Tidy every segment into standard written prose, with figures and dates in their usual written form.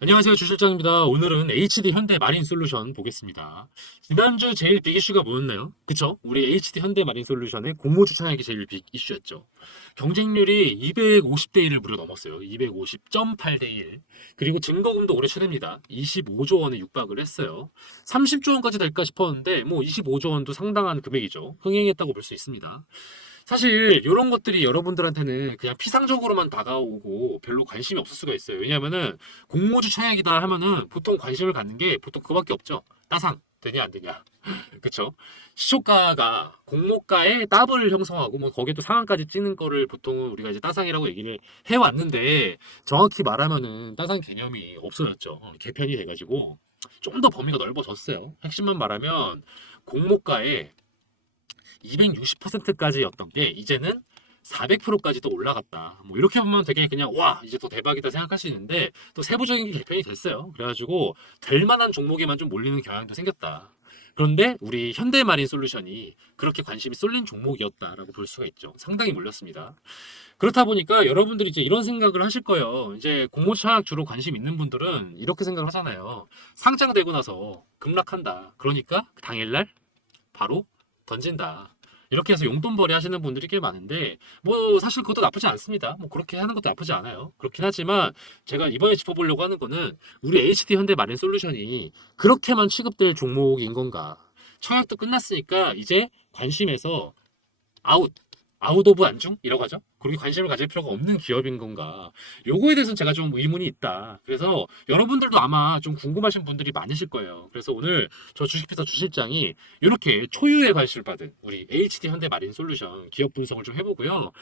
안녕하세요. 주실장입니다. 오늘은 HD 현대 마린 솔루션 보겠습니다. 지난주 제일 빅 이슈가 뭐였나요? 그쵸? 우리 HD 현대 마린 솔루션의 공모주 청약이 제일 빅 이슈였죠. 경쟁률이 250대 1을 무려 넘었어요. 250.8대 1. 그리고 증거금도 올해 최대입니다. 25조 원에 육박을 했어요. 30조 원까지 될까 싶었는데 뭐 25조 원도 상당한 금액이죠. 흥행했다고 볼 수 있습니다. 사실 이런 것들이 여러분들한테는 그냥 피상적으로만 다가오고 별로 관심이 없을 수가 있어요. 왜냐하면은 공모주 청약이다 하면은 보통 관심을 갖는 게 보통 그밖에 없죠. 따상 되냐 안 되냐. 그쵸? 시초가가 공모가의 더블을 형성하고 뭐 거기에 또 상한까지 찌는 거를 보통 우리가 이제 따상이라고 얘기를 해왔는데 정확히 말하면은 따상 개념이 없어졌죠. 개편이 돼가지고 좀 더 범위가 넓어졌어요. 핵심만 말하면 공모가의 260%까지였던 게 이제는 400%까지 또 올라갔다. 뭐 이렇게 보면 되게 그냥 와 이제 또 대박이다 생각할 수 있는데 또 세부적인 게 개편이 됐어요. 그래가지고 될 만한 종목에만 좀 몰리는 경향도 생겼다. 그런데 우리 현대마린 솔루션이 그렇게 관심이 쏠린 종목이었다라고 볼 수가 있죠. 상당히 몰렸습니다. 그렇다 보니까 여러분들이 이제 이런 생각을 하실 거예요. 이제 공모차약 주로 관심 있는 분들은 이렇게 생각을 하잖아요. 상장되고 나서 급락한다. 그러니까 당일날 바로 던진다. 이렇게 해서 용돈벌이 하시는 분들이 꽤 많은데 뭐 사실 그것도 나쁘지 않습니다. 뭐 그렇게 하는 것도 나쁘지 않아요. 그렇긴 하지만 제가 이번에 짚어보려고 하는 거는 우리 HD 현대 마린 솔루션이 그렇게만 취급될 종목인 건가? 청약도 끝났으니까 이제 관심에서 아웃 아웃 오브 안중이라고 하죠. 그렇게 관심을 가질 필요가 없는 기업인 건가? 요거에 대해서는 제가 좀 의문이 있다. 그래서 여러분들도 아마 좀 궁금하신 분들이 많으실 거예요. 그래서 오늘 저 주식회사 주실장이 이렇게 초유의 관심을 받은 우리 HD 현대 마린 솔루션 기업 분석을 좀 해보고요.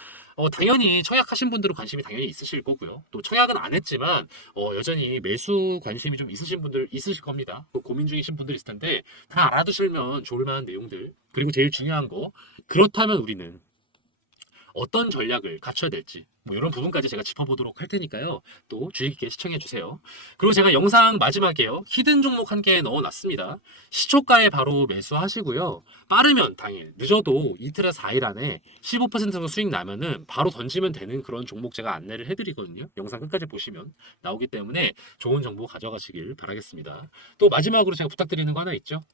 당연히 청약하신 분들은 관심이 당연히 있으실 거고요. 또 청약은 안 했지만 여전히 매수 관심이 좀 있으신 분들 있으실 겁니다. 또 고민 중이신 분들 있을 텐데 다 알아두시면 좋을 만한 내용들. 그리고 제일 중요한 거 그렇다면 우리는 어떤 전략을 갖춰야 될지 뭐 이런 부분까지 제가 짚어보도록 할 테니까요. 또 주의 깊게 시청해 주세요. 그리고 제가 영상 마지막에요. 히든 종목 한 개 넣어놨습니다. 시초가에 바로 매수하시고요. 빠르면 당일, 늦어도 이틀에서 4일 안에 15% 정도 수익 나면은 바로 던지면 되는 그런 종목 제가 안내를 해드리거든요. 영상 끝까지 보시면 나오기 때문에 좋은 정보 가져가시길 바라겠습니다. 또 마지막으로 제가 부탁드리는 거 하나 있죠.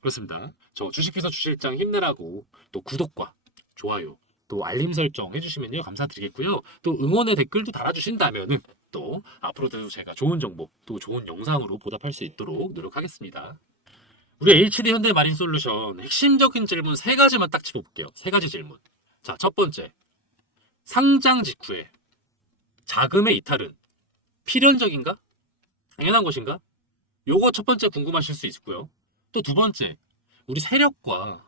그렇습니다. 저 주식회사 주실장 힘내라고 또 구독과 좋아요 또 알림 설정 해주시면요 감사드리겠고요. 또 응원의 댓글도 달아주신다면은 또 앞으로도 제가 좋은 정보 또 좋은 영상으로 보답할 수 있도록 노력하겠습니다. 우리 HD 현대 마린 솔루션 핵심적인 질문 세 가지만 딱 짚어볼게요. 세 가지 질문. 자, 첫 번째. 상장 직후에 자금의 이탈은 필연적인가? 당연한 것인가? 요거 첫 번째 궁금하실 수 있고요. 또 두 번째. 우리 세력과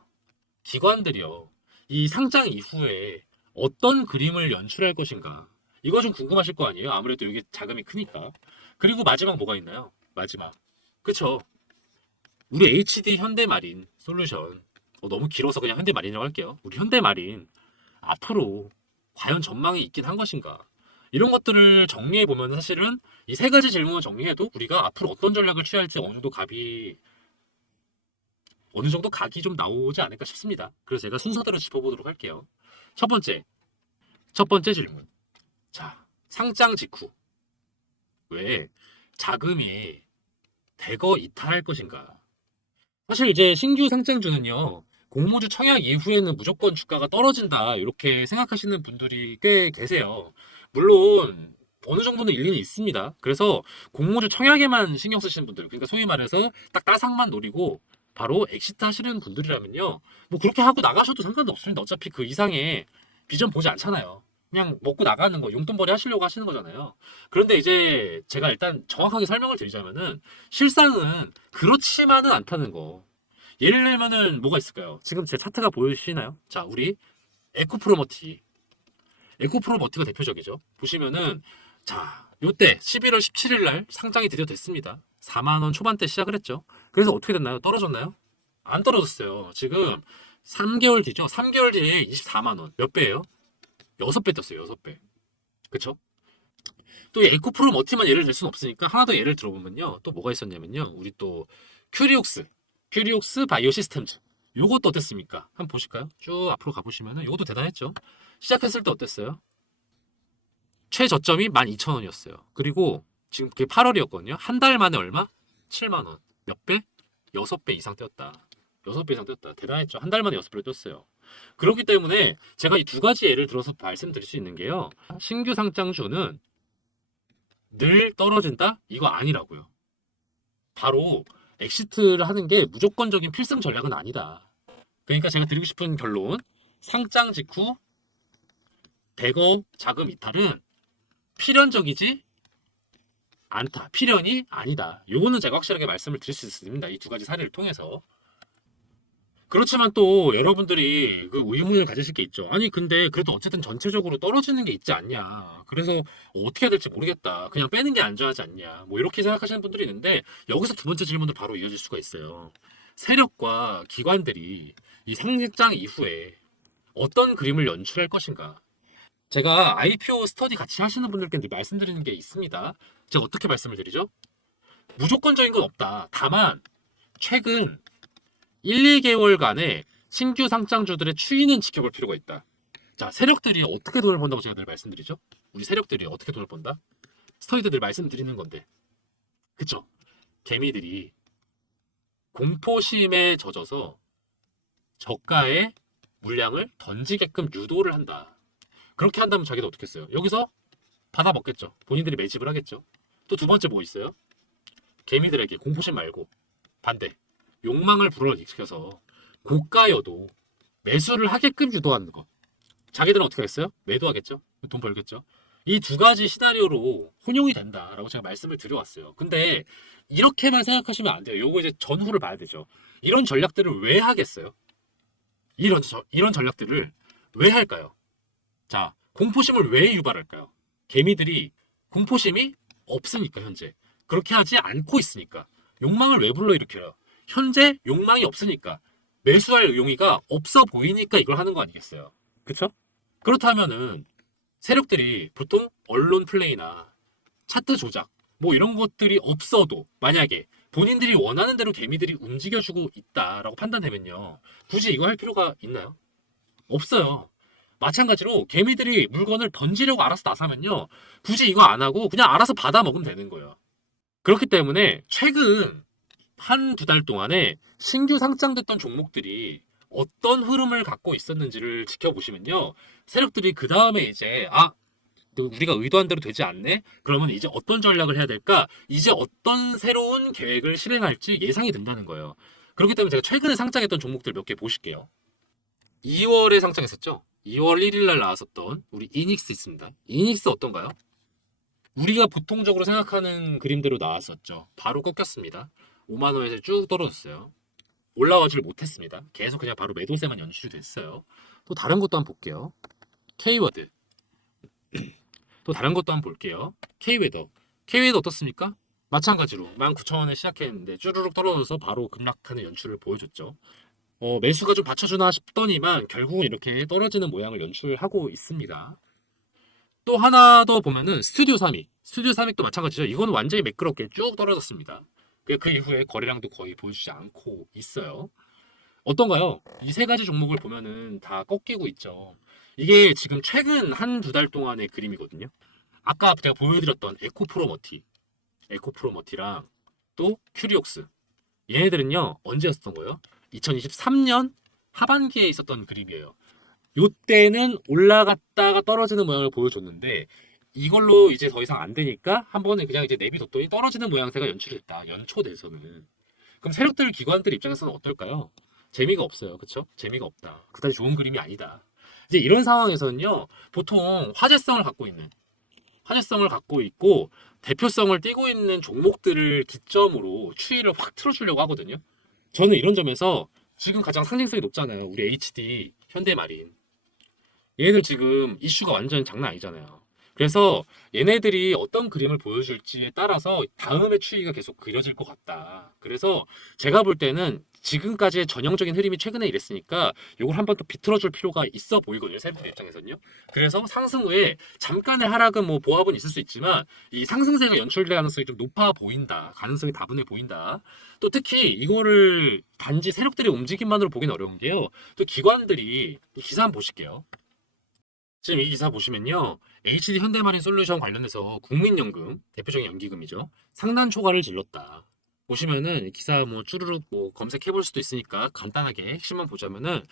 기관들이요. 이 상장 이후에 어떤 그림을 연출할 것인가. 이거 좀 궁금하실 거 아니에요? 아무래도 이게 자금이 크니까. 그리고 마지막 뭐가 있나요? 마지막. 그쵸. 우리 HD 현대마린 솔루션. 너무 길어서 그냥 현대마린이라고 할게요. 우리 현대마린 앞으로 과연 전망이 있긴 한 것인가. 이런 것들을 정리해 보면 사실은 이 세 가지 질문을 정리해도 우리가 앞으로 어떤 전략을 취할지 어느 정도 각이 좀 나오지 않을까 싶습니다. 그래서 제가 순서대로 짚어보도록 할게요. 첫 번째, 첫 번째 질문. 자, 상장 직후 왜 자금이 대거 이탈할 것인가? 사실 이제 신규 상장주는요, 공모주 청약 이후에는 무조건 주가가 떨어진다 이렇게 생각하시는 분들이 꽤 계세요. 물론 어느 정도는 일리는 있습니다. 그래서 공모주 청약에만 신경 쓰시는 분들, 그러니까 소위 말해서 딱 따상만 노리고 바로 엑시트 하시는 분들이라면요, 뭐 그렇게 하고 나가셔도 상관도 없습니다. 어차피 그 이상의 비전 보지 않잖아요. 그냥 먹고 나가는 거, 용돈벌이 하시려고 하시는 거잖아요. 그런데 이제 제가 일단 정확하게 설명을 드리자면은 실상은 그렇지만은 않다는 거. 예를 들면은 뭐가 있을까요? 지금 제 차트가 보이시나요? 자, 우리 에코프로머티. 에코프로머티가 대표적이죠. 보시면은 자, 요때 11월 17일 날 상장이 드디어 됐습니다. 4만 원 초반대 시작을 했죠. 그래서 어떻게 됐나요? 떨어졌나요? 안 떨어졌어요. 지금 3개월 뒤죠. 3개월 뒤에 24만 원. 몇 배예요? 6배 떴어요. 6배. 그쵸? 또 에코프로 머티만 예를 들 수는 없으니까 하나 더 예를 들어보면요. 또 뭐가 있었냐면요. 우리 또 큐리옥스, 큐리옥스 바이오 시스템즈. 요것도 어땠습니까? 한번 보실까요? 쭉 앞으로 가보시면은 요것도 대단했죠. 시작했을 때 어땠어요? 최저점이 12,000원이었어요. 그리고 지금 그게 8월이었거든요. 한 달 만에 얼마? 7만 원. 몇 배? 6배 이상 뛰었다. 6배 이상 뛰었다. 대단했죠. 한 달 만에 6배로 뛰었어요. 그렇기 때문에 제가 이 두 가지 예를 들어서 말씀드릴 수 있는 게요. 신규 상장주는 늘 떨어진다? 이거 아니라고요. 바로 엑시트를 하는 게 무조건적인 필승 전략은 아니다. 그러니까 제가 드리고 싶은 결론, 상장 직후 대거 자금 이탈은 필연적이지 않다. 필연이 아니다. 요거는 제가 확실하게 말씀을 드릴 수 있습니다. 이 두 가지 사례를 통해서. 그렇지만 또 여러분들이 그 의문을 가지실 게 있죠. 아니 근데 그래도 어쨌든 전체적으로 떨어지는 게 있지 않냐. 그래서 어떻게 해야 될지 모르겠다. 그냥 빼는 게 안전하지 않냐. 뭐 이렇게 생각하시는 분들이 있는데 여기서 두 번째 질문도 바로 이어질 수가 있어요. 세력과 기관들이 이 상장 이후에 어떤 그림을 연출할 것인가. 제가 IPO 스터디 같이 하시는 분들께 말씀드리는 게 있습니다. 제가 어떻게 말씀을 드리죠? 무조건적인 건 없다. 다만 최근 1, 2개월간의 신규 상장주들의 추이는 지켜볼 필요가 있다. 자, 세력들이 어떻게 돈을 번다고 제가 늘 말씀드리죠? 우리 세력들이 어떻게 돈을 번다? 스터디들 말씀드리는 건데. 그쵸? 개미들이 공포심에 젖어서 저가의 물량을 던지게끔 유도를 한다. 그렇게 한다면 자기도 어떻게 했어요? 여기서 받아 먹겠죠. 본인들이 매집을 하겠죠. 또 두 번째 뭐 있어요? 개미들에게 공포심 말고 반대. 욕망을 불어일으켜서 고가여도 매수를 하게끔 유도하는 거. 자기들은 어떻게 했어요? 매도하겠죠? 돈 벌겠죠? 이 두 가지 시나리오로 혼용이 된다라고 제가 말씀을 드려왔어요. 근데 이렇게만 생각하시면 안 돼요. 요거 이제 전후를 봐야 되죠. 이런 전략들을 왜 하겠어요? 이런 전략들을 왜 할까요? 자, 공포심을 왜 유발할까요? 개미들이 공포심이 없으니까 현재. 그렇게 하지 않고 있으니까. 욕망을 왜 불러일으켜요? 현재 욕망이 없으니까. 매수할 용의가 없어 보이니까 이걸 하는 거 아니겠어요? 그쵸? 그렇다면은 세력들이 보통 언론 플레이나 차트 조작 뭐 이런 것들이 없어도 만약에 본인들이 원하는 대로 개미들이 움직여주고 있다라고 판단되면요. 굳이 이거 할 필요가 있나요? 없어요. 마찬가지로 개미들이 물건을 던지려고 알아서 나서면요. 굳이 이거 안 하고 그냥 알아서 받아 먹으면 되는 거예요. 그렇기 때문에 최근 한 두 달 동안에 신규 상장됐던 종목들이 어떤 흐름을 갖고 있었는지를 지켜보시면요. 세력들이 그 다음에 이제 또 우리가 의도한 대로 되지 않네? 그러면 이제 어떤 전략을 해야 될까? 이제 어떤 새로운 계획을 실행할지 예상이 된다는 거예요. 그렇기 때문에 제가 최근에 상장했던 종목들 몇 개 보실게요. 2월에 상장했었죠? 2월 1일 날 나왔었던 우리 이닉스 있습니다. 이닉스 어떤가요? 우리가 보통적으로 생각하는 그림대로 나왔었죠. 바로 꺾였습니다. 5만 원에서 쭉 떨어졌어요. 올라가지를 못했습니다. 계속 그냥 바로 매도세만 연출이 됐어요. 또 다른 것도 한번 볼게요. K워드. 또 다른 것도 한번 볼게요. K웨더. K웨더 어떻습니까? 마찬가지로 19,000원에 시작했는데 쭈르륵 떨어져서 바로 급락하는 연출을 보여줬죠. 매수가 좀 받쳐주나 싶더니만 결국은 이렇게 떨어지는 모양을 연출하고 있습니다. 또 하나 더 보면은 스튜디오 3익. 스튜디오 3익도 마찬가지죠. 이거는 완전히 매끄럽게 쭉 떨어졌습니다. 그 이후에 거래량도 거의 보여주지 않고 있어요. 어떤가요? 이 세 가지 종목을 보면은 다 꺾이고 있죠. 이게 지금 최근 한 두 달 동안의 그림이거든요. 아까 제가 보여드렸던 에코프로머티랑 또 큐리옥스. 얘네들은요, 언제였었던 거예요? 2023년 하반기에 있었던 그림이에요. 요때는 올라갔다가 떨어지는 모양을 보여줬는데 이걸로 이제 더 이상 안 되니까 한 번에 그냥 이제 내비뒀더니 떨어지는 모양새가 연출됐다. 연초 돼서는. 그럼 세력들 기관들 입장에서는 어떨까요? 재미가 없어요. 그쵸? 재미가 없다. 그다지 좋은 그림이 아니다. 이제 이런 상황에서는요. 보통 화제성을 갖고 있고 대표성을 띠고 있는 종목들을 기점으로 추이를 확 틀어주려고 하거든요. 저는 이런 점에서 지금 가장 상징성이 높잖아요. 우리 HD, 현대마린. 얘네들 지금 이슈가 완전 장난 아니잖아요. 그래서 얘네들이 어떤 그림을 보여줄지에 따라서 다음의 추이가 계속 그려질 것 같다. 그래서 제가 볼 때는 지금까지의 전형적인 흐름이 최근에 이랬으니까 이걸 한번 또 비틀어줄 필요가 있어 보이거든요. 세력들 입장에서는요. 그래서 상승 후에 잠깐의 하락은 뭐 보합은 있을 수 있지만 이 상승세가 연출될 가능성이 좀 높아 보인다. 가능성이 다분해 보인다. 또 특히 이거를 단지 세력들의 움직임만으로 보기는 어려운 게요. 또 기관들이 이 기사 한번 보실게요. 지금 이 기사 보시면요. HD 현대마린 솔루션 관련해서 국민연금, 대표적인 연기금이죠. 상단 초과를 질렀다. 보시면은 기사 뭐 쭈루룩 뭐 검색해 볼 수도 있으니까 간단하게 핵심만 보자면은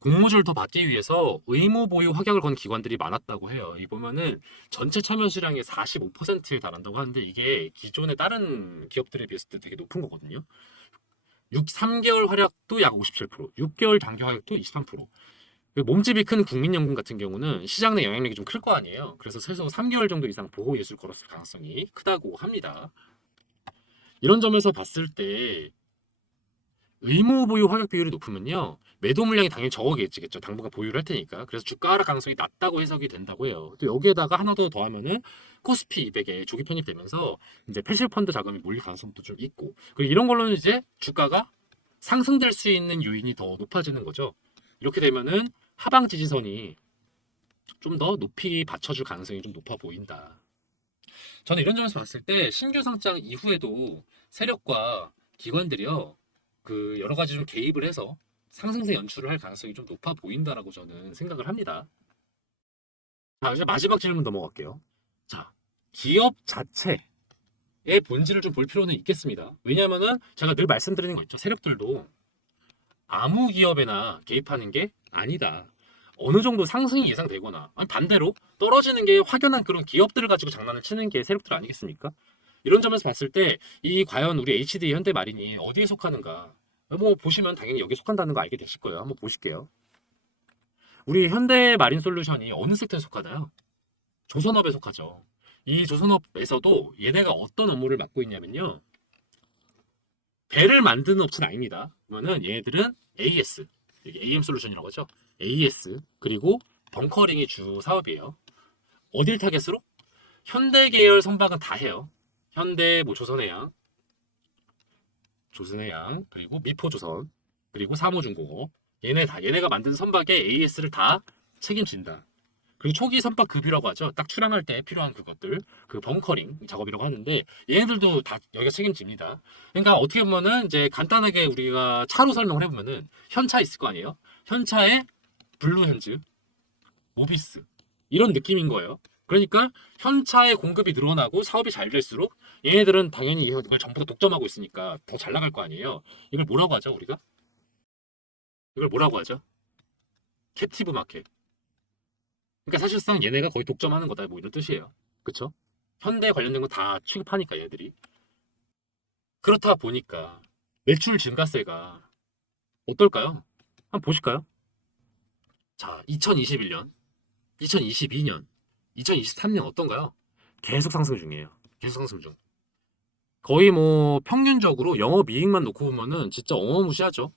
공모주를 더 받기 위해서 의무 보유 확약을 건 기관들이 많았다고 해요. 이 보면은 전체 참여 수량의 45%에 달한다고 하는데 이게 기존의 다른 기업들에 비했을 때 되게 높은 거거든요. 3개월 활약도 약 57%, 6개월 단기 활약도 23%. 그 몸집이 큰 국민연금 같은 경우는 시장 내 영향력이 좀 클 거 아니에요. 그래서 최소 3개월 정도 이상 보호 예수를 걸었을 가능성이 크다고 합니다. 이런 점에서 봤을 때 의무 보유 확약 비율이 높으면요, 매도 물량이 당연히 적어지겠죠. 당분간 보유를 할 테니까. 그래서 주가 하락 가능성이 낮다고 해석이 된다고 해요. 또 여기에다가 하나 더 더하면은 코스피 200에 조기 편입되면서 이제 패시브 펀드 자금이 몰릴 가능성도 좀 있고, 그리고 이런 걸로는 이제 주가가 상승될 수 있는 요인이 더 높아지는 거죠. 이렇게 되면은 하방 지지선이 좀 더 높이 받쳐줄 가능성이 좀 높아 보인다. 저는 이런 점에서 봤을 때 신규 상장 이후에도 세력과 기관들이요, 그 여러 가지 좀 개입을 해서 상승세 연출을 할 가능성이 좀 높아 보인다라고 저는 생각을 합니다. 자, 이제 마지막 질문 넘어갈게요. 자, 기업 자체의 본질을 좀 볼 필요는 있겠습니다. 왜냐하면은 제가 늘 말씀드리는 거 있죠. 세력들도 아무 기업에나 개입하는 게 아니다. 어느 정도 상승이 예상되거나 아니 반대로 떨어지는 게 확연한 그런 기업들을 가지고 장난을 치는 게 세력들 아니겠습니까? 이런 점에서 봤을 때 이 과연 우리 HD 현대마린이 어디에 속하는가? 뭐 보시면 당연히 여기에 속한다는 거 알게 되실 거예요. 한번 보실게요. 우리 현대마린 솔루션이 어느 섹터에 속하나요? 조선업에 속하죠. 이 조선업에서도 얘네가 어떤 업무를 맡고 있냐면요, 배를 만드는 업체는 아닙니다. 그러면은 얘네들은 AS, 여기 AM 솔루션이라고 하죠. AS 그리고 벙커링이 주 사업이에요. 어딜 타겟으로? 현대 계열 선박은 다 해요. 현대, 뭐 조선해양 그리고 미포조선 그리고 사모중공업, 얘네가 만든 선박의 AS를 다 책임진다. 그리고 초기 선박 급유라고 하죠. 딱 출항할 때 필요한 그것들, 그 벙커링 작업이라고 하는데 얘네들도 다 여기가 책임집니다. 그러니까 어떻게 보면은 이제 간단하게 우리가 차로 설명을 해보면은 현차 있을 거 아니에요. 현차에 블루현즈, 모비스 이런 느낌인 거예요. 그러니까 현차의 공급이 늘어나고 사업이 잘 될수록 얘네들은 당연히 이걸 전부 다 독점하고 있으니까 더 잘 나갈 거 아니에요. 이걸 뭐라고 하죠, 우리가? 이걸 뭐라고 하죠? 캡티브 마켓. 그러니까 사실상 얘네가 거의 독점하는 거다, 뭐 이런 뜻이에요. 그쵸? 현대에 관련된 거 다 취급하니까 얘들이. 그렇다 보니까 매출 증가세가 어떨까요? 한번 보실까요? 자, 2021년, 2022년, 2023년 어떤가요? 계속 상승 중이에요. 계속 상승 중. 거의 뭐 평균적으로 영업이익만 놓고 보면은 진짜 어마무시하죠.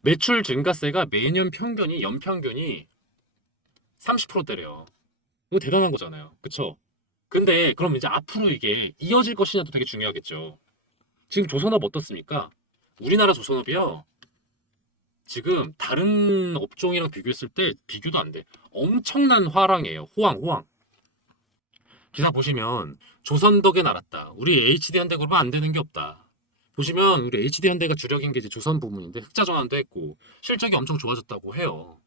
매출 증가세가 매년 평균이, 연평균이 30%대래요. 이거 대단한 거잖아요. 그쵸? 근데 그럼 이제 앞으로 이게 이어질 것이냐도 되게 중요하겠죠. 지금 조선업 어떻습니까? 우리나라 조선업이요, 지금 다른 업종이랑 비교했을 때 비교도 안 돼. 엄청난 화랑이에요. 호황. 기사 보시면 조선 덕에 날았다. 우리 HD 현대그룹은 안 되는 게 없다. 보시면 우리 HD 현대가 주력인 게 이제 조선 부문인데 흑자 전환도 했고 실적이 엄청 좋아졌다고 해요.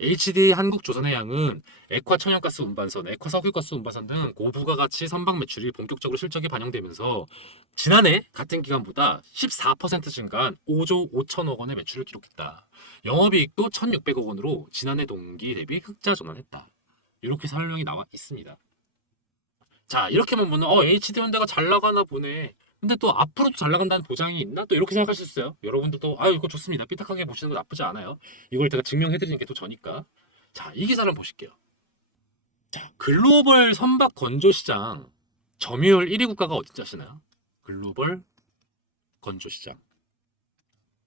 HD 한국조선해양은 액화 천연가스 운반선, 액화 석유가스 운반선 등 고부가가치 선박 매출이 본격적으로 실적에 반영되면서 지난해 같은 기간보다 14% 증가한 5조 5천억 원의 매출을 기록했다. 영업이익도 1,600억 원으로 지난해 동기 대비 흑자 전환했다. 이렇게 설명이 나와 있습니다. 자, 이렇게만 보면 HD현대가 잘 나가나 보네. 근데 또 앞으로도 잘 나간다는 보장이 있나? 또 이렇게 생각하실 수 있어요. 여러분들도 이거 좋습니다. 삐딱하게 보시는 거 나쁘지 않아요. 이걸 제가 증명해드리는 게 또 저니까. 자, 이 기사를 보실게요. 자, 글로벌 선박 건조 시장 점유율 1위 국가가 어딘지 아시나요? 글로벌 건조 시장.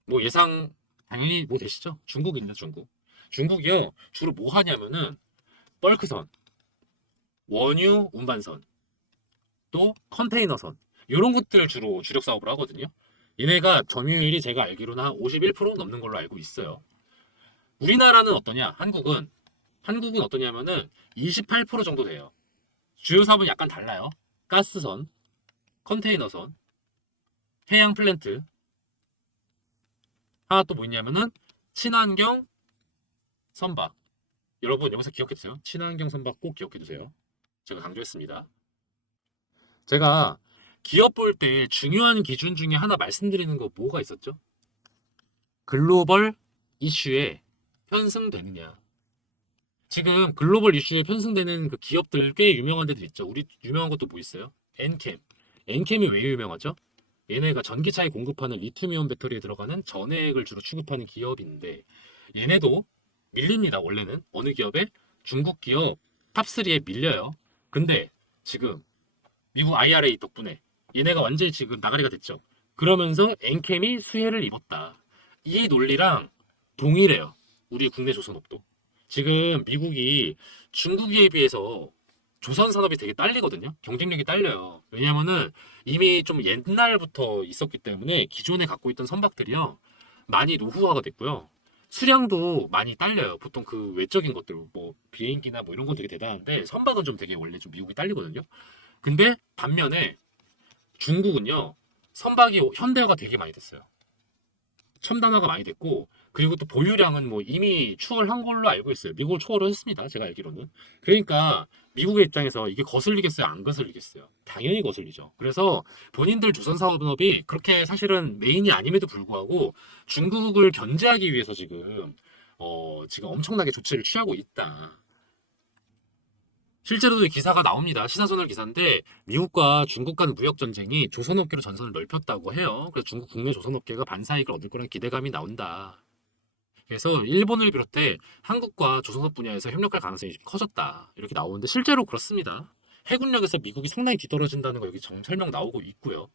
뭐 예상 당연히 뭐 되시죠? 중국입니다, 중국. 중국이요, 주로 뭐 하냐면은 벌크선, 원유 운반선, 또 컨테이너선 이런 것들 주로 주력 사업을 하거든요. 얘네가 점유율이 제가 알기로는 한 51% 넘는 걸로 알고 있어요. 우리나라는 어떠냐? 한국은 어떠냐면은 28% 정도 돼요. 주요 사업은 약간 달라요. 가스선, 컨테이너선, 해양 플랜트. 하나 또 뭐 있냐면은 친환경 선박. 여러분 여기서 기억해두세요. 친환경 선박 꼭 기억해두세요. 제가 강조했습니다. 제가 기업 볼 때 중요한 기준 중에 하나 말씀드리는 거 뭐가 있었죠? 글로벌 이슈에 편승되느냐. 지금 글로벌 이슈에 편승되는 그 기업들 꽤 유명한 데도 있죠. 우리 유명한 것도 뭐 있어요? 엔캠. 엔캠이 왜 유명하죠? 얘네가 전기차에 공급하는 리튬이온 배터리에 들어가는 전해액을 주로 취급하는 기업인데 얘네도 밀립니다. 원래는 어느 기업에? 중국 기업 탑3에 밀려요. 근데 지금 미국 IRA 덕분에 얘네가 완전히 지금 나가리가 됐죠. 그러면서 엔캠이 수혜를 입었다. 이 논리랑 동일해요. 우리 국내 조선업도. 지금 미국이 중국에 비해서 조선 산업이 되게 딸리거든요. 경쟁력이 딸려요. 왜냐면은 이미 좀 옛날부터 있었기 때문에 기존에 갖고 있던 선박들이요. 많이 노후화가 됐고요. 수량도 많이 딸려요. 보통 그 외적인 것들, 뭐 비행기나 뭐 이런 건 되게 대단한데 선박은 좀 되게 원래 좀 미국이 딸리거든요. 근데 반면에 중국은요. 선박이 현대화가 되게 많이 됐어요. 첨단화가 많이 됐고 그리고 또 보유량은 뭐 이미 추월한 걸로 알고 있어요. 미국을 초월을 했습니다. 제가 알기로는. 그러니까 미국의 입장에서 이게 거슬리겠어요? 안 거슬리겠어요? 당연히 거슬리죠. 그래서 본인들 조선산업이 그렇게 사실은 메인이 아님에도 불구하고 중국을 견제하기 위해서 지금 엄청나게 조치를 취하고 있다. 실제로도 기사가 나옵니다. 시사저널 기사인데 미국과 중국 간 무역 전쟁이 조선업계로 전선을 넓혔다고 해요. 그래서 중국 국내 조선업계가 반사이익을 얻을 거라는 기대감이 나온다. 그래서 일본을 비롯해 한국과 조선업 분야에서 협력할 가능성이 좀 커졌다. 이렇게 나오는데 실제로 그렇습니다. 해군력에서 미국이 상당히 뒤떨어진다는 거 여기 설명 나오고 있고요.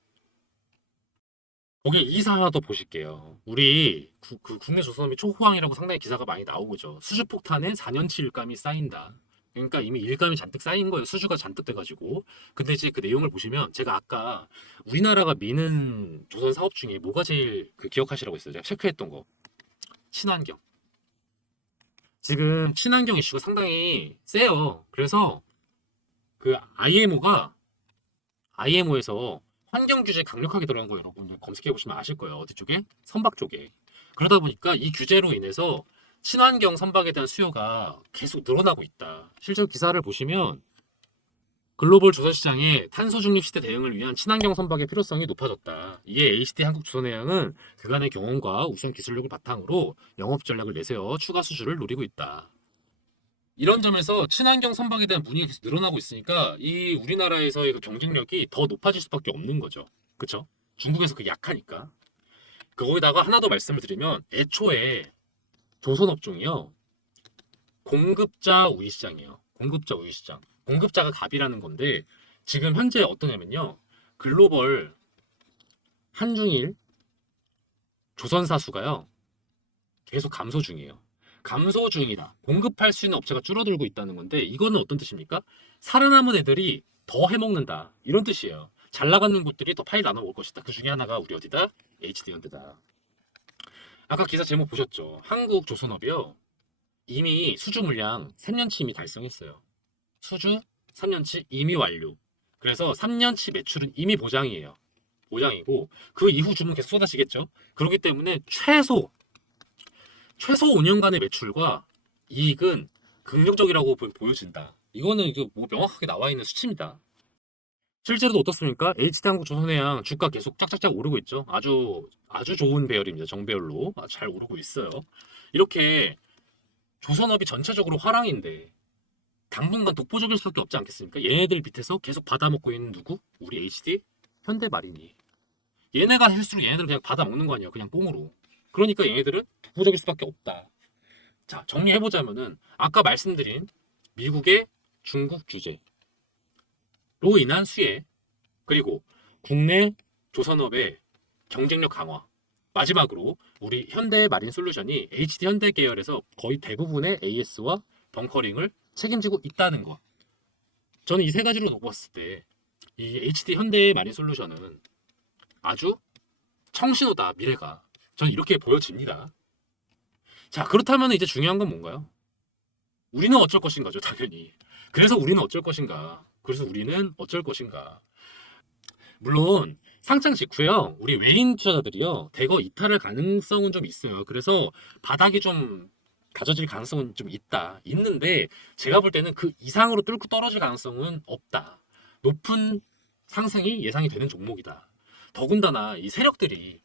거기 이사 하나 더 보실게요. 우리 국내 조선업이 초호황이라고 상당히 기사가 많이 나오고죠. 수주폭탄에 4년치 일감이 쌓인다. 그러니까 이미 일감이 잔뜩 쌓인 거예요. 수주가 잔뜩 돼가지고. 근데 이제 그 내용을 보시면 제가 아까 우리나라가 미는 조선 사업 중에 뭐가 제일 기억하시라고 했어요. 제가 체크했던 거. 친환경. 지금 친환경 이슈가 상당히 세요. 그래서 그 IMO에서 환경 규제 강력하게 들어간 거 여러분들 검색해 보시면 아실 거예요. 어디 쪽에? 선박 쪽에. 그러다 보니까 이 규제로 인해서 친환경 선박에 대한 수요가 계속 늘어나고 있다. 실제 기사를 보시면 글로벌 조선 시장의 탄소 중립 시대 대응을 위한 친환경 선박의 필요성이 높아졌다. 이에 HT 한국조선해양은 그간의 경험과 우수한 기술력을 바탕으로 영업 전략을 내세워 추가 수주를 노리고 있다. 이런 점에서 친환경 선박에 대한 문의가 계속 늘어나고 있으니까 이 우리나라에서의 그 경쟁력이 더 높아질 수밖에 없는 거죠. 그쵸? 중국에서 그 약하니까. 거기다가 하나 더 말씀을 드리면 애초에 조선업종이요. 공급자 우위 시장이에요. 공급자 우위 시장. 공급자가 갑이라는 건데 지금 현재 어떠냐면요. 글로벌 한중일 조선사 수가요. 계속 감소 중이에요. 감소 중이다. 공급할 수 있는 업체가 줄어들고 있다는 건데 이거는 어떤 뜻입니까? 살아남은 애들이 더 해먹는다. 이런 뜻이에요. 잘 나가는 곳들이 더 파일 나눠 먹을 것이다. 그 중에 하나가 우리 어디다? HD현대다. 아까 기사 제목 보셨죠? 한국 조선업이요. 이미 수주 물량 3년치 이미 달성했어요. 수주 3년치 이미 완료. 그래서 3년치 매출은 이미 보장이에요. 보장이고 그 이후 주문 계속 쏟아지겠죠. 그렇기 때문에 최소 5년간의 매출과 이익은 긍정적이라고 보여진다. 이거는 이거 뭐 명확하게 나와 있는 수치입니다. 실제로도 어떻습니까? HD한국조선해양 주가 계속 짝짝짝 오르고 있죠. 아주 좋은 배열입니다. 정배열로 잘 오르고 있어요. 이렇게 조선업이 전체적으로 화랑인데 당분간 독보적일 수밖에 없지 않겠습니까? 얘네들 밑에서 계속 받아먹고 있는 누구? 우리 HD 현대마린이. 얘네가 할수록 얘네들은 그냥 받아먹는 거 아니야. 그냥 뽕으로. 그러니까 얘네들은 독보적일 수밖에 없다. 자, 정리해보자면은 아까 말씀드린 미국의 중국 규제로 인한 수혜 그리고 국내 조선업의 경쟁력 강화 마지막으로 우리 현대마린솔루션이 HD 현대 계열에서 거의 대부분의 AS와 벙커링을 책임지고 있다는 것. 저는 이 세 가지로 놓고 봤을 때 이 HD 현대마린솔루션은 아주 청신호다. 미래가. 저는 이렇게 보여집니다. 자, 그렇다면 이제 중요한 건 뭔가요? 우리는 어쩔 것인가죠, 당연히. 그래서 우리는 어쩔 것인가? 물론 상장 직후에요. 우리 외인 투자자들이요. 대거 이탈할 가능성은 좀 있어요. 그래서 바닥이 좀 가져질 가능성은 좀 있는데 제가 볼 때는 그 이상으로 뚫고 떨어질 가능성은 없다. 높은 상승이 예상이 되는 종목이다. 더군다나 이 세력들이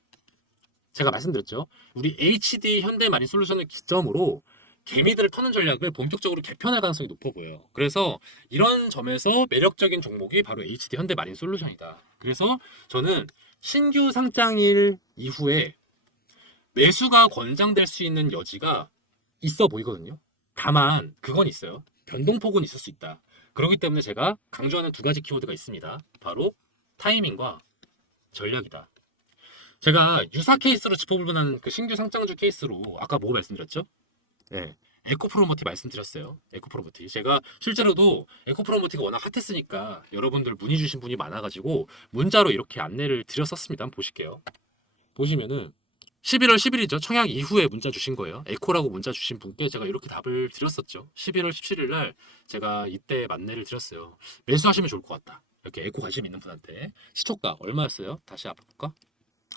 제가 말씀드렸죠. 우리 HD 현대마린 솔루션을 기점으로 개미들을 터는 전략을 본격적으로 개편할 가능성이 높아 보여요. 그래서 이런 점에서 매력적인 종목이 바로 HD 현대마린 솔루션이다. 그래서 저는 신규 상장일 이후에 매수가 권장될 수 있는 여지가 있어 보이거든요. 다만 그건 있어요. 변동폭은 있을 수 있다. 그렇기 때문에 제가 강조하는 두 가지 키워드가 있습니다. 바로 타이밍과 전략이다. 제가 유사 케이스로 짚어볼 만한 그 신규 상장주 케이스로 아까 뭐 말씀드렸죠? 네. 에코프로머티 말씀드렸어요. 에코프로머티. 제가 실제로도 에코프로머티가 워낙 핫했으니까 여러분들 문의 주신 분이 많아가지고 문자로 이렇게 안내를 드렸었습니다. 한번 보실게요. 보시면은 11월 10일이죠. 청약 이후에 문자 주신 거예요. 에코라고 문자 주신 분께 제가 이렇게 답을 드렸었죠. 11월 17일 날 제가 이때 만내를 드렸어요. 매수하시면 좋을 것 같다. 이렇게 에코 관심 있는 분한테. 시초가 얼마였어요? 다시 앞에 볼까?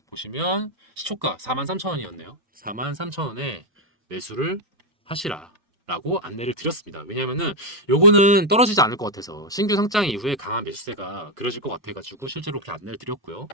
보시면 시초가 43,000원이었네요. 43,000원에 매수를 하시라 라고 안내를 드렸습니다. 왜냐면은 요거는 떨어지지 않을 것 같아서 신규 상장 이후에 강한 매수세가 그려질 것 같아가지고 실제로 그렇게 안내를 드렸고요.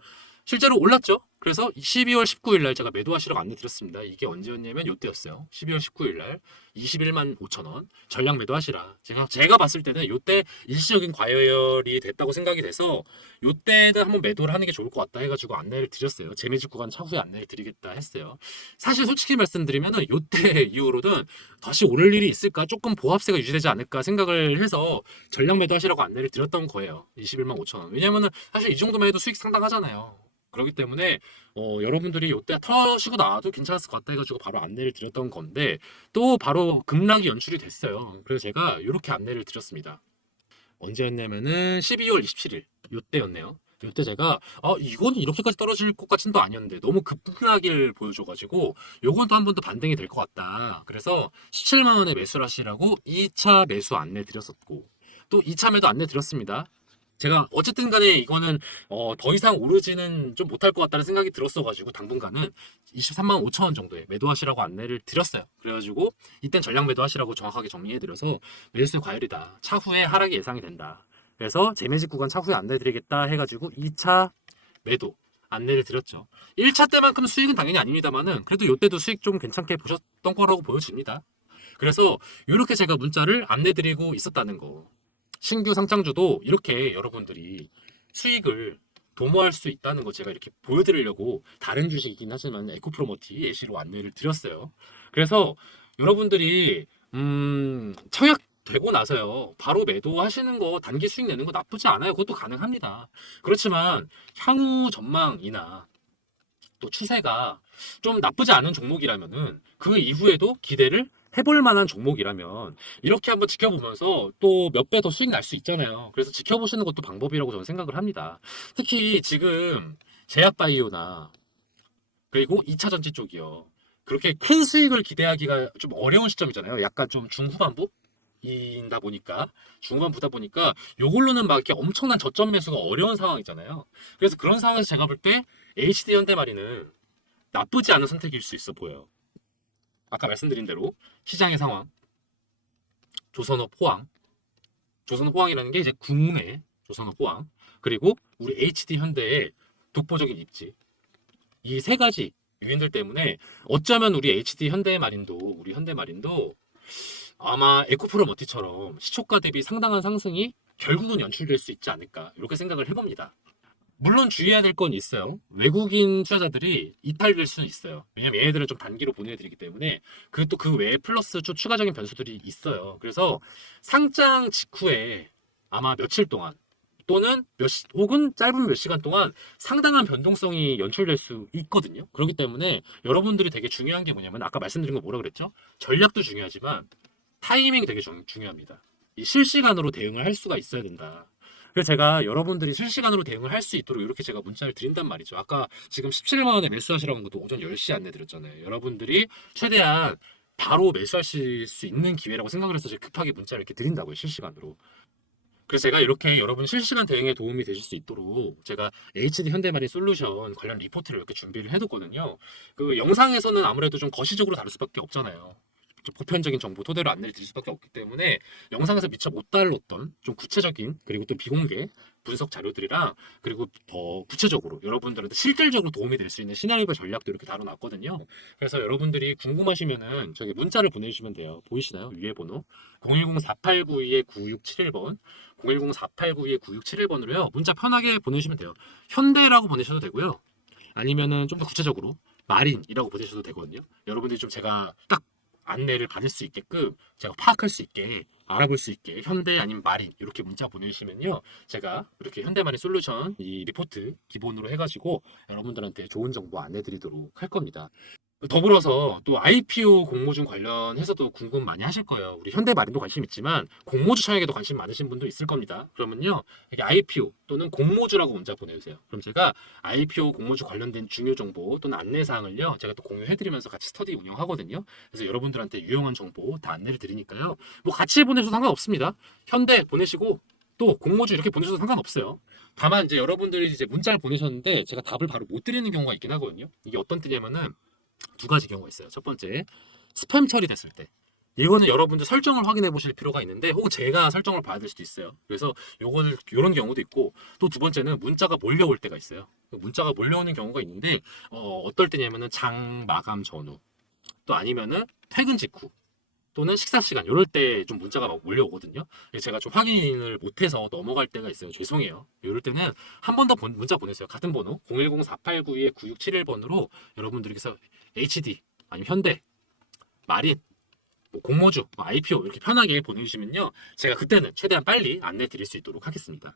실제로 올랐죠. 그래서 12월 19일 날 제가 매도하시라고 안내 드렸습니다. 이게 언제였냐면 요때였어요. 12월 19일 날 21만 5천 원 전량 매도하시라. 제가 봤을 때는 요때 일시적인 과열이 됐다고 생각이 돼서 요때는 한번 매도를 하는 게 좋을 것 같다 해가지고 안내를 드렸어요. 재매직 구간 차후에 안내를 드리겠다 했어요. 사실 솔직히 말씀드리면은 요때 이후로는 다시 오를 일이 있을까? 조금 보합세가 유지되지 않을까 생각을 해서 전량 매도하시라고 안내를 드렸던 거예요. 21만 5천 원. 왜냐면은 사실 이 정도만 해도 수익 상당하잖아요. 그렇기 때문에 여러분들이 이때 터시고 나와도 괜찮았을 것 같다 해가지고 바로 안내를 드렸던 건데 또 바로 급락이 연출이 됐어요. 그래서 제가 이렇게 안내를 드렸습니다. 언제였냐면은 12월 27일 이때였네요. 이때 제가 이건 이렇게까지 떨어질 것 같진도 아니었는데 너무 급락을 보여줘가지고 요건 또 한 번 더 반등이 될 것 같다. 그래서 17만 원에 매수를 하시라고 2차 매수 안내 드렸었고 또 2차 매도 안내 드렸습니다. 제가 어쨌든 간에 이거는 더 이상 오르지는 좀 못할 것 같다는 생각이 들었어가지고 당분간은 23만 5천 원 정도에 매도하시라고 안내를 드렸어요. 그래가지고 이땐 전량 매도하시라고 정확하게 정리해드려서 매수 과열이다. 차후에 하락이 예상이 된다. 그래서 재매직 구간 차후에 안내드리겠다 해가지고 2차 매도 안내를 드렸죠. 1차 때만큼 수익은 당연히 아닙니다만은 그래도 이때도 수익 좀 괜찮게 보셨던 거라고 보여집니다. 그래서 이렇게 제가 문자를 안내드리고 있었다는 거. 신규 상장주도 이렇게 여러분들이 수익을 도모할 수 있다는 거 제가 이렇게 보여드리려고 다른 주식이긴 하지만 에코프로머티 예시로 안내를 드렸어요. 그래서 여러분들이 청약 되고 나서요 바로 매도하시는 거 단기 수익 내는 거 나쁘지 않아요. 그것도 가능합니다. 그렇지만 향후 전망이나 또 추세가 좀 나쁘지 않은 종목이라면은 그 이후에도 기대를 해볼 만한 종목이라면 이렇게 한번 지켜보면서 또 몇 배 더 수익 날 수 있잖아요. 그래서 지켜보시는 것도 방법이라고 저는 생각을 합니다. 특히 지금 제약바이오나 그리고 2차 전지 쪽이요. 그렇게 큰 수익을 기대하기가 좀 어려운 시점이잖아요. 약간 좀 중후반부? 이다 보니까 중후반부다 보니까 요걸로는 막 이렇게 엄청난 저점 매수가 어려운 상황이잖아요. 그래서 그런 상황에서 제가 볼 때 HD 현대마리는 나쁘지 않은 선택일 수 있어 보여요. 아까 말씀드린 대로 시장의 상황, 조선업 호황, 조선업 호황이라는 게 이제 국내 조선업 호황, 그리고 우리 HD 현대의 독보적인 입지. 이 세 가지 요인들 때문에 어쩌면 우리 HD 현대마린도 우리 현대마린도 아마 에코프로머티처럼 시초가 대비 상당한 상승이 결국은 연출될 수 있지 않을까 이렇게 생각을 해봅니다. 물론 주의해야 될 건 있어요. 외국인 투자자들이 이탈될 수는 있어요. 왜냐면 얘네들은 좀 단기로 보내드리기 때문에 그또 그 외에 플러스 좀 추가적인 변수들이 있어요. 그래서 상장 직후에 아마 며칠 동안 또는 혹은 짧은 몇 시간 동안 상당한 변동성이 연출될 수 있거든요. 그렇기 때문에 여러분들이 되게 중요한 게 뭐냐면 아까 말씀드린 거 뭐라 그랬죠? 전략도 중요하지만 타이밍이 되게 중요합니다. 이 실시간으로 대응을 할 수가 있어야 된다. 그래서 제가 여러분들이 실시간으로 대응을 할 수 있도록 이렇게 제가 문자를 드린단 말이죠. 아까 지금 17만 원에 매수하시라는 것도 오전 10시에 안내 드렸잖아요. 여러분들이 최대한 바로 매수하실 수 있는 기회라고 생각을 해서 제가 급하게 문자를 이렇게 드린다고요. 실시간으로. 그래서 제가 이렇게 여러분 실시간 대응에 도움이 되실 수 있도록 제가 HD 현대마린 솔루션 관련 리포트를 이렇게 준비를 해뒀거든요. 그 영상에서는 아무래도 좀 거시적으로 다룰 수밖에 없잖아요. 좀 보편적인 정보 토대로 안내를 드릴 수밖에 없기 때문에 영상에서 미처 못 다뤘던 좀 구체적인 그리고 또 비공개 분석 자료들이랑 그리고 더 구체적으로 여러분들한테 실질적으로 도움이 될 수 있는 시나리오 전략도 이렇게 다뤄놨거든요. 그래서 여러분들이 궁금하시면은 저기 문자를 보내주시면 돼요. 보이시나요? 위에 번호 010-4892-9671번 010-4892-9671번으로요. 문자 편하게 보내주시면 돼요. 현대라고 보내셔도 되고요. 아니면은 좀 더 구체적으로 마린이라고 보내셔도 되거든요. 여러분들이 좀 제가 딱 안내를 받을 수 있게끔 제가 파악할 수 있게 알아볼 수 있게 현대 아니면 마린 이렇게 문자 보내주시면요. 제가 이렇게 현대마린 솔루션 이 리포트 기본으로 해가지고 여러분들한테 좋은 정보 안내드리도록 할 겁니다. 더불어서 또 IPO 공모주 관련해서도 궁금 많이 하실 거예요. 우리 현대마린도 관심 있지만 공모주 청약에도 관심 많으신 분도 있을 겁니다. 그러면요, 이렇게 IPO 또는 공모주라고 문자 보내주세요. 그럼 제가 IPO 공모주 관련된 중요 정보 또는 안내 사항을요, 제가 또 공유해드리면서 같이 스터디 운영하거든요. 그래서 여러분들한테 유용한 정보 다 안내를 드리니까요. 뭐 같이 보내셔도 상관없습니다. 현대 보내시고 또 공모주 이렇게 보내셔도 상관없어요. 다만 이제 여러분들이 이제 문자를 보내셨는데 제가 답을 바로 못 드리는 경우가 있긴 하거든요. 이게 어떤 때냐면은 두 가지 경우가 있어요. 첫 번째, 스팸 처리됐을 때. 이거는 여러분들 설정을 확인해 보실 필요가 있는데 혹은 제가 설정을 봐야 될 수도 있어요. 그래서 요거는 이런 경우도 있고 또 두 번째는 문자가 몰려올 때가 있어요. 문자가 몰려오는 경우가 있는데 어떨 때냐면은 장 마감 전후 또 아니면은 퇴근 직후 또는 식사 시간 이럴 때 좀 문자가 막 몰려오거든요. 제가 좀 확인을 못해서 넘어갈 때가 있어요. 죄송해요. 이럴 때는 한 번 더 문자 보내세요. 같은 번호 010-4892-9671번으로 여러분들께서 HD 아니면 현대, 마린, 뭐 공모주, IPO 이렇게 편하게 보내주시면요. 제가 그때는 최대한 빨리 안내 드릴 수 있도록 하겠습니다.